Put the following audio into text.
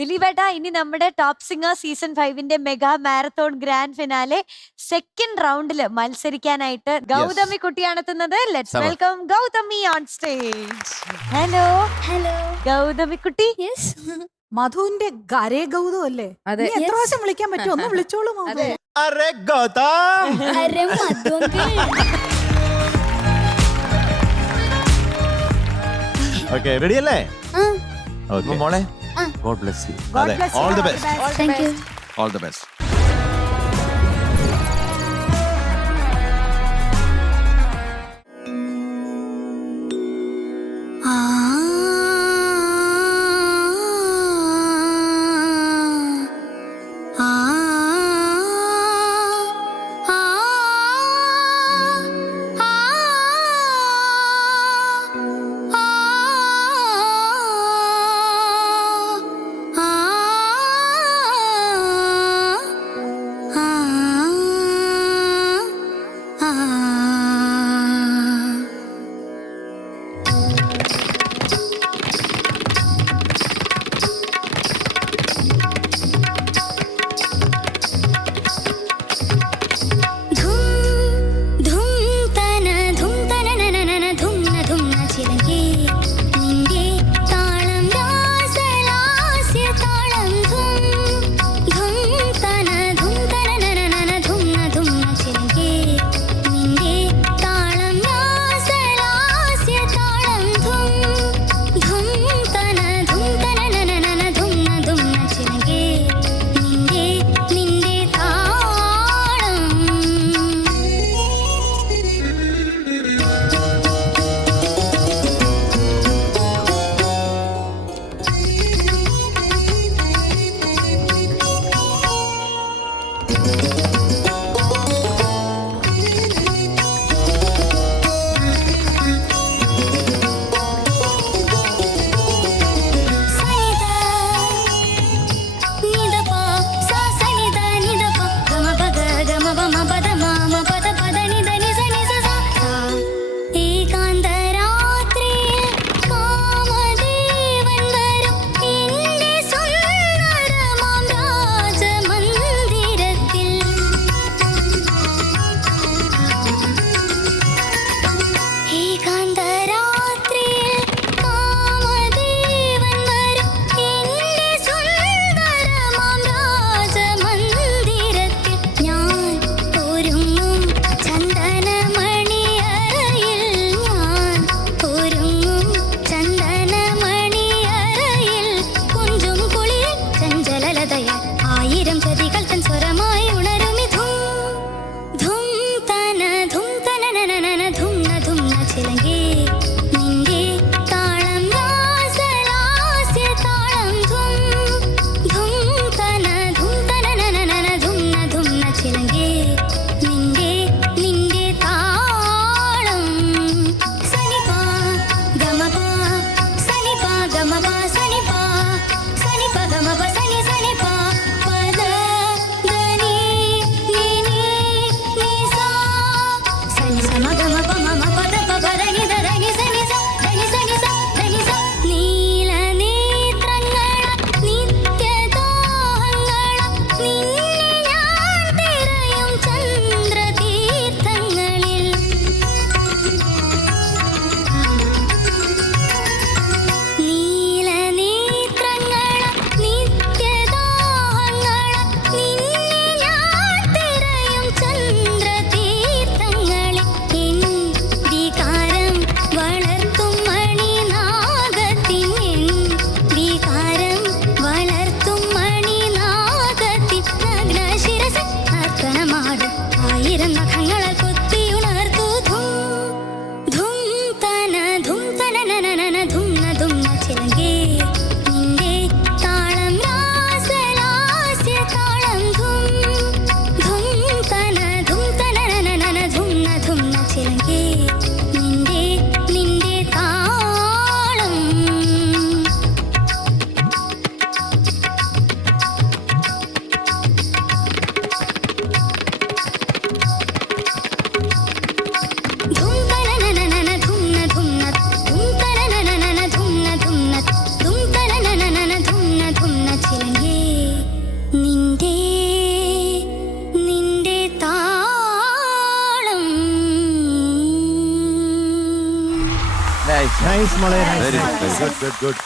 ദിലീപേട്ട, ഇനി നമ്മുടെ top singer season 5ന്റെ mega marathon grand finale second റൗണ്ടില് മത്സരിക്കാനായിട്ട് ഗൗതമി കുട്ടിയാണ് എത്തുന്നത്. Let's welcome Gauthami on stage. Hello hello. Gauthami കുട്ടി. യെസ്. മധുവിന്റെ ഗരേ ഗൗതം അല്ലേ? അതെ. എത്ര പ്രാവശ്യം വിളിക്കാൻ പറ്റും? ഒന്ന് വിളിച്ചോളൂ മധു. അരെ ഗൗതം. അരെ മധു അങ്കിൾ. ഓക്കേ, റെഡി അല്ലേ? ഓക്കേ മോളെ, Ah. God bless you. God അതെ, bless you, all the all best. the best. Thank you. All the best. Nice മോളെ Very nice good. Good good good